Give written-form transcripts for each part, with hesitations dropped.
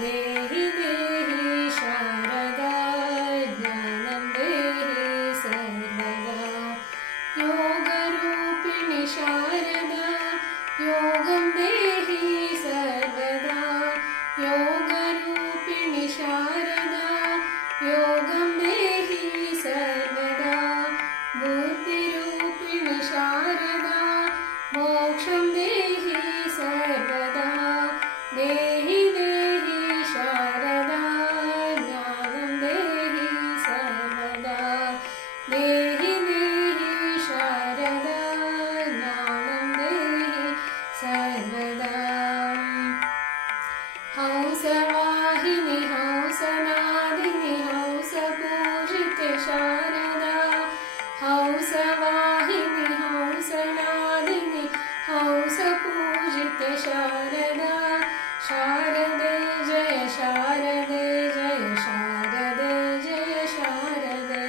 देहि देहि शारदा ज्ञानं देहि सर्वदा योगरूपिणि शारदा योगं देहि सर्वदा योगरूपिणि शारदा योगं देहि सर्वदा बुद्धिरूपिणि शारदा मोक्षं देहि सर्वदा देहि देहि शारदा ज्ञानं देहि सर्वदा देहि देहि शारदा ज्ञानं देहि सर्वदा हंसवाहिनि हंसनादिनि हंसपूजिते शारदा हंसवाहिनि हंसनादिनि हंसपूजिते शारदा शारदे जय शारदे जय शारदे जय शारदे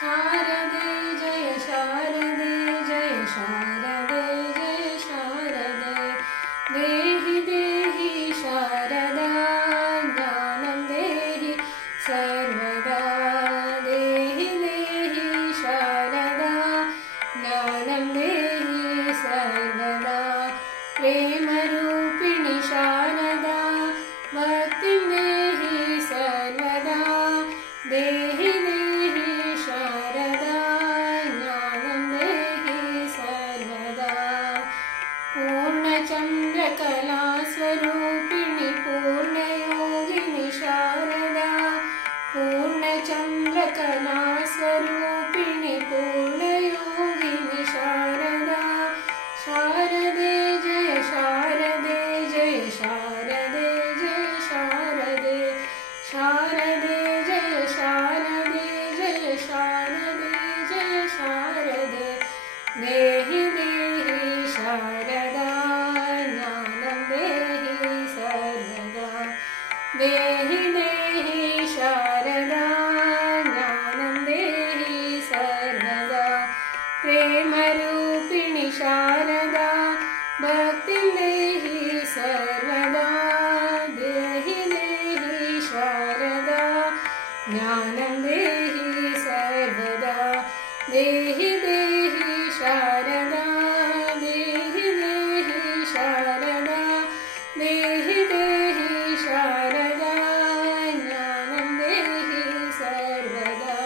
शारदे जय शारदे जय शारदे जय शारदे देहि देहि शारदा ज्ञानं देहि सर्वदा देहि देहि शारदा ज्ञानं देहि सर्वदा प्रेमरूपिणि शारदा भक्तिं देहि सर्वदा देहि देहि शारदा ज्ञानं देहि सर्वदा पूर्णचन्द्रकलास्वरूपिणि पूर्णयोगिनि शारदा पूर्णचन्द्रकलास्वरूपिणि पूर्णयोगिनि शारदा शारदे जय शारदे जय शारदे जय शारदे शारदे जय शारदे जय शारदे जय शारदे देहि देहि शारदा ज्ञानं देहि सर्वदा देहि देहि शारदा ज्ञानं देहि सर्वदा प्रेमरूपिणि शारदा भक्तिं देहि सर्वदा देहि देहि शारदा ज्ञानं देहि सर्वदा देहि देहि शारदा देहि देहि शारदा देहि देहि शारदा ज्ञानं देहि सर्वदा